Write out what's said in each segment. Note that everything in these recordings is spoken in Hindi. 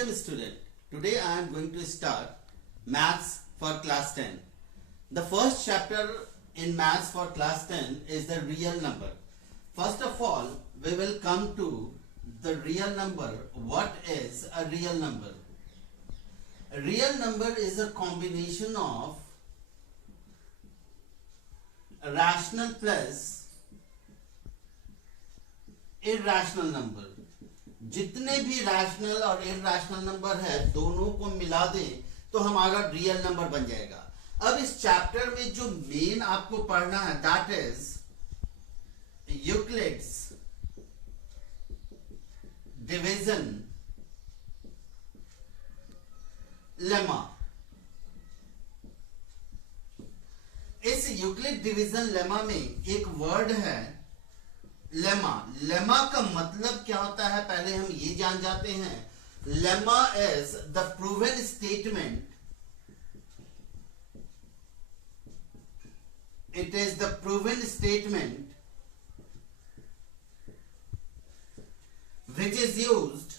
Welcome student. Today I am going to start maths for class 10. The first chapter in maths for class 10 is the real number. First of all, we will come to the real number. What is a real number? A real number is a combination of a rational plus irrational number. जितने भी रैशनल और इरैशनल नंबर है दोनों को मिला दें तो हमारा रियल नंबर बन जाएगा. अब इस चैप्टर में जो मेन आपको पढ़ना है that is Euclid's division lemma. इस यूक्लिड डिवीजन लेमा में एक वर्ड है लेमा. लेमा का मतलब क्या होता है पहले हम ये जान जाते हैं. Lemma is the proven statement. It is the proven statement which is used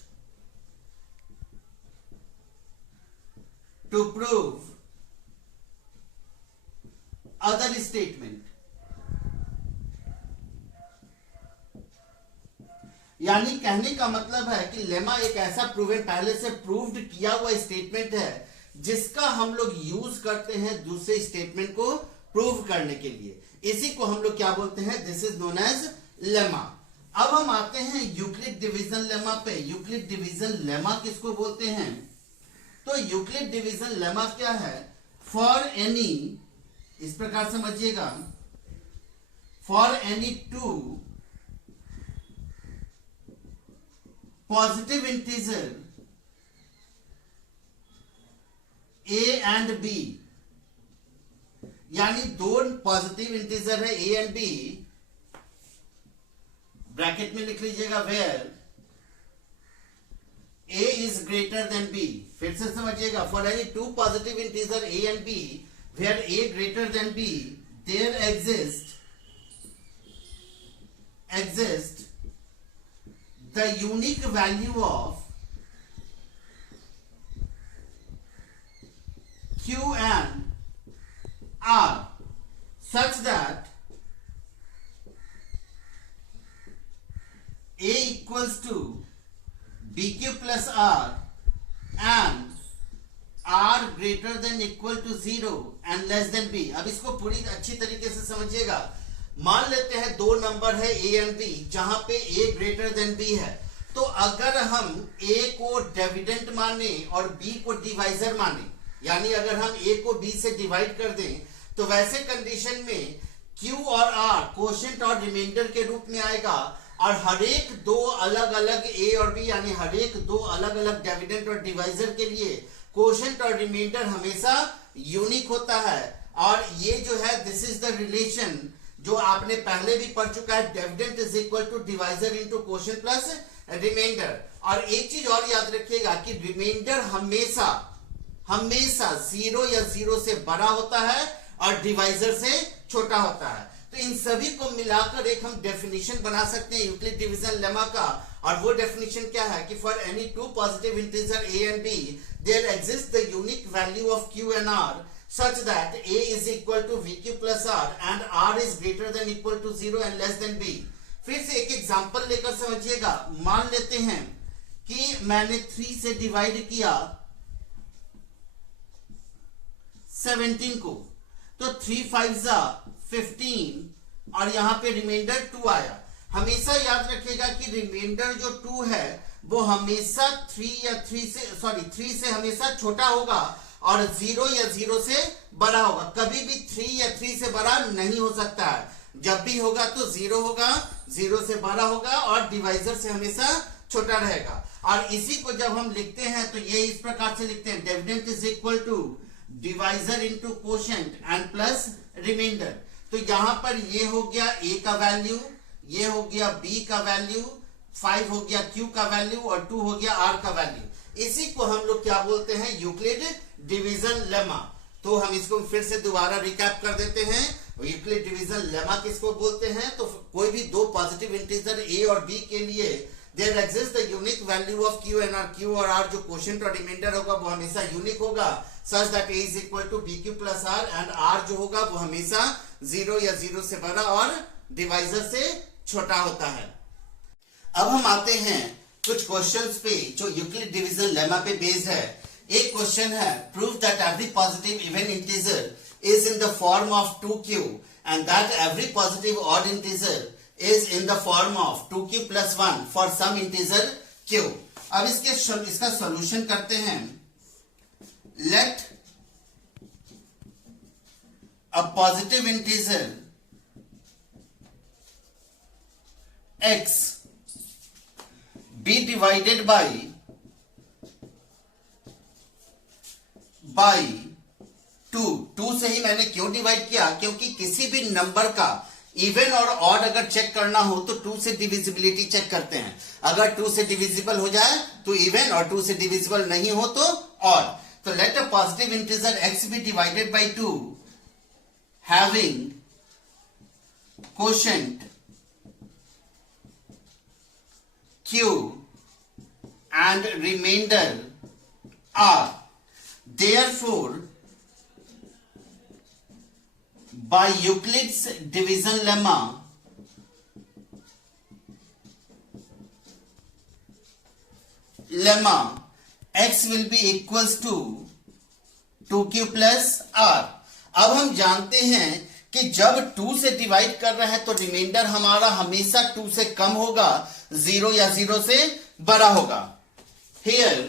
to prove other statement. यानी कहने का मतलब है कि लेमा एक ऐसा प्रूवन पहले से प्रूव्ड किया हुआ स्टेटमेंट है जिसका हम लोग यूज करते हैं दूसरे स्टेटमेंट को प्रूव करने के लिए. इसी को हम लोग क्या बोलते हैं? This is known as lemma. अब हम आते हैं यूक्लिड डिवीजन लेमा पे. यूक्लिड डिवीजन लेमा किसको बोलते हैं? तो यूक्लिड डिवीजन लेमा क्या है? फॉर एनी, इस प्रकार समझिएगा, for any two positive integer a and b, यानी दो पॉजिटिव इंटीजर है a एंड b, ब्रैकेट में लिख लीजिएगा where a is greater than b. फिर से समझिएगा, for any two positive integer a and b where a greater than b there exist the unique value of Q and R such that A equals to BQ plus R and R greater than equal to 0 and less than B. अब इसको पूरी अच्छी तरीके से समझिएगा. मान लेते हैं दो नंबर है a एंड b जहां पे a ग्रेटर देन b है. तो अगर हम a को डिविडेंड माने और b को डिवाइजर माने, यानी अगर हम a को b से डिवाइड कर दें तो वैसे कंडीशन में q और r कोशेंट और रिमाइंडर के रूप में आएगा और हर एक दो अलग अलग a और b यानी हर एक दो अलग अलग डिविडेंड और डिवाइजर के लिए कोशेंट और रिमाइंडर हमेशा यूनिक होता है. और ये जो है दिस इज द रिलेशन जो आपने पहले भी पढ़ चुका है. Dividend is equal to divisor into quotient plus remainder. और एक चीज और याद रखिएगा कि रिमाइंडर हमेशा हमेशा जीरो या जीरो से बड़ा होता है और डिवाइजर से छोटा होता है. तो इन सभी को मिलाकर एक हम डेफिनेशन बना सकते हैं यूक्लिड डिवीजन लेमा का. और वो डेफिनेशन क्या है कि for any two positive integer a and b there exist the unique value of q and r such that a is equal to vq plus r and r is greater than equal to 0 and less than b. फिर से एक एग्जांपल लेकर समझिएगा. मान लेते हैं कि मैंने 3 से डिवाइड किया 17 को, तो 3 5 15 और यहां पे रिमाइंडर 2 आया. हमेशा याद रखिएगा कि रिमाइंडर जो 2 है वो हमेशा 3 से हमेशा छोटा होगा और 0 या 0 से बड़ा होगा. कभी भी 3 या 3 से बड़ा नहीं हो सकता है. जब भी होगा तो 0 होगा, 0 से बड़ा होगा और डिवाइजर से हमेशा छोटा रहेगा. और इसी को जब हम लिखते हैं तो ये इस प्रकार से लिखते हैं, dividend is equal to divisor into quotient and plus remainder. तो यहां पर ये हो गया a का वैल्यू, ये हो गया b का वैल्यू, 5 हो गया q का वैल्यू और 2 हो गया r का वैल्यू. इसी को हम लोग क्या बोलते हैं? Euclid division lemma. तो हम इसको फिर से दोबारा रिकैप कर देते हैं. यूक्लिड डिवीजन लेमा किसको बोलते हैं? तो कोई भी दो पॉजिटिव इंटीजर a और b के लिए there exist the unique value of q and r. Q और आर जो क्वोशिएंट और रिमाइंडर होगा वो हमेशा यूनिक होगा, such that a is equal to b q plus r, and r जो होगा वो हमेशा 0 या 0 से बड़ा और डिवाइजर से छोटा होता है। अब हम आते हैं कुछ क्वेश्चंस पे जो यूक्लिड डिवीजन लेमा पे बेस्ड है। एक क्वेश्चन है, prove that every positive even integer is in the form of 2q and that every positive odd integer is in the form of 2q plus 1 for some integer q। अब इसका सॉल्यूशन करते हैं। Let a positive integer x be divided by 2 से ही मैंने क्यों डिवाइड किया, क्योंकि किसी भी नंबर का इवन और ऑड अगर चेक करना हो तो 2 से डिविजिबिलिटी चेक करते हैं। अगर 2 से डिविजिबल हो जाए तो इवन, और 2 से डिविजिबल नहीं हो तो ऑड। तो let a positive integer x be divided by 2 having quotient q and remainder r। Therefore by Euclid's division lemma, x will be equals to 2q plus r। अब हम जानते हैं कि जब 2 से डिवाइड कर रहे हैं तो रिमाइंडर हमारा हमेशा 2 से कम होगा, 0 या 0 से बड़ा होगा। Here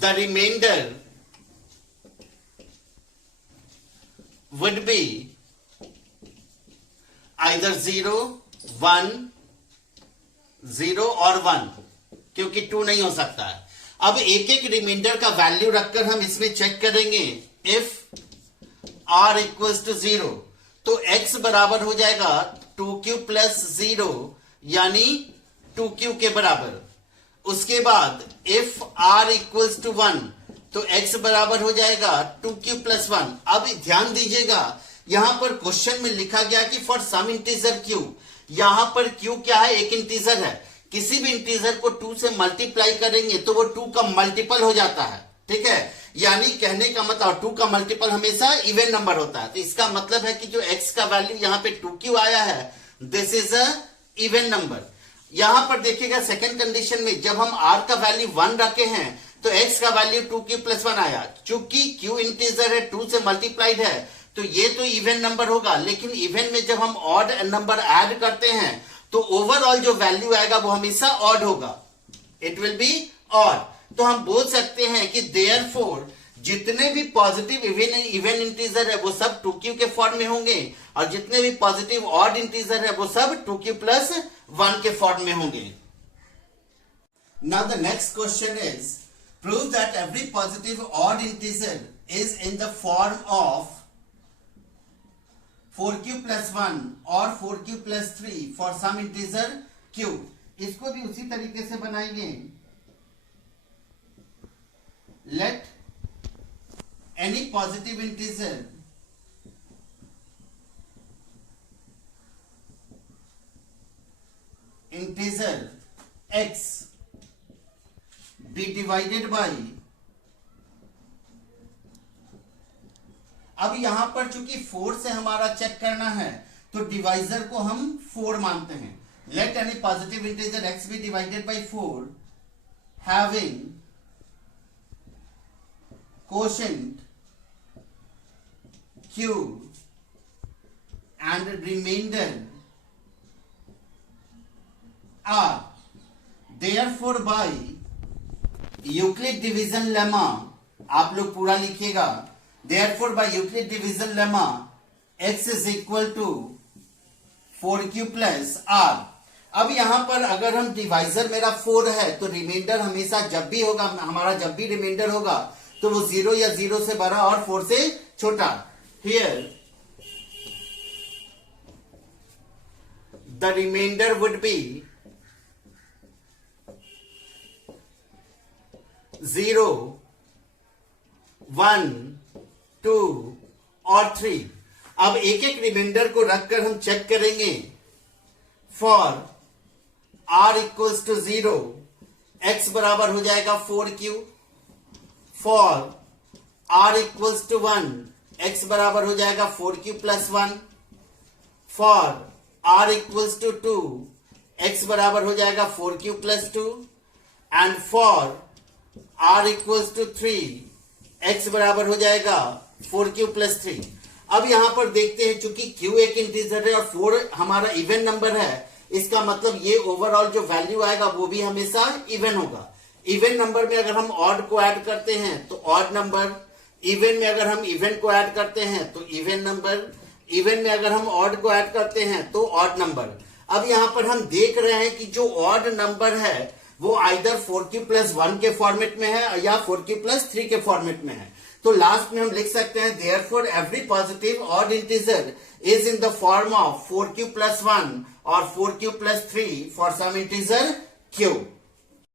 the remainder would be either 0, 1, 0 और 1, क्योंकि 2 नहीं हो सकता है। अब एक एक रिमाइंडर का वैल्यू रखकर हम इसमें चेक करेंगे। इफ r इक्वल्स टू 0 तो x बराबर हो जाएगा 2q प्लस 0 यानी 2q के बराबर। उसके बाद इफ r इक्वल्स टू 1 तो x बराबर हो जाएगा 2q प्लस 1। अब ध्यान दीजिएगा यहां पर क्वेश्चन में लिखा गया कि फॉर सम इंटीजर q, यहां पर q क्या है, एक इंटीजर है। किसी भी इंटीजर को 2 से मल्टीप्लाई करेंगे तो वो 2 का मल्टीपल हो जाता है, ठीक है। यानी कहने का मतलब 2 का मल्टीपल हमेशा इवन नंबर होता है। तो इसका मतलब है कि जो x का वैल्यू यहां पे 2q आया है, this is a even number. यहां पर देखिएगा सेकेंड कंडीशन में जब हम r का वैल्यू 1 रखे हैं तो x का वैल्यू 2q प्लस 1 आया। चूंकि q इंटीजर है, 2 से मल्टीप्लाइड है, तो ये तो इवन नंबर होगा। लेकिन इवन में जब हम ऑड नंबर ऐड करते हैं तो ओवरऑल जो वैल्यू आएगा वो हमेशा ऑड होगा, इट विल बी ऑड। तो हम बोल सकते हैं कि देयरफॉर जितने भी पॉजिटिव इवन इंटीजर है वो सब 2q के फॉर्म में होंगे, और जितने भी पॉजिटिव ऑड इंटीजर है वो सब 2q प्लस 1 के फॉर्म में होंगे। Now the next question is, prove that every positive odd integer is in the form of 4q plus 1 और 4q plus 3 for some integer q। इसको भी उसी तरीके से बनाएंगे। Let any positive integer x be divided by, अब यहां पर चूंकि 4 से हमारा चेक करना है तो डिवाइजर को हम 4 मानते हैं। Let any positive integer x be divided by 4 having quotient q and remainder r। therefore by Euclid division lemma, आप लोग पूरा लिखिएगा, therefore by Euclid division lemma x is equal to 4q plus r। अब यहां पर अगर हम डिवाइजर मेरा 4 है तो रिमाइंडर हमेशा जब भी होगा, हमारा जब भी रिमाइंडर होगा तो वो 0 या 0 से बड़ा और 4 से छोटा। Here the remainder would be 0, 1, 2 और 3। अब एक एक रिमाइंडर को रखकर हम चेक करेंगे for r equals to 0 x बराबर हो जाएगा 4q, for r equals to 1 x बराबर हो जाएगा 4q plus 1, for r equals to 2 x बराबर हो जाएगा 4q plus 2, and for r equals to 3 x बराबर हो जाएगा 4q प्लस 3। अब यहां पर देखते हैं, चूंकि q एक इंटीजर है और 4 हमारा इवन नंबर है, इसका मतलब ये ओवरऑल जो वैल्यू आएगा वो भी हमेशा इवन होगा। इवन नंबर में अगर हम ऑड को ऐड करते हैं तो ऑड नंबर, इवन में अगर हम इवन को ऐड करते हैं तो इवन नंबर, इवन में अगर हम ऑड को ऐड करते हैं तो ऑड नंबर। अब यहां पर हम देख रहे हैं कि जो ऑड नंबर है वो आइदर 4q प्लस 1 के फॉर्मेट में है या 4q प्लस 3 के फॉर्मेट में है। तो लास्ट में हम लिख सकते हैं therefore every positive odd integer is in the form of 4q plus 1 और 4q plus 3 for some integer q।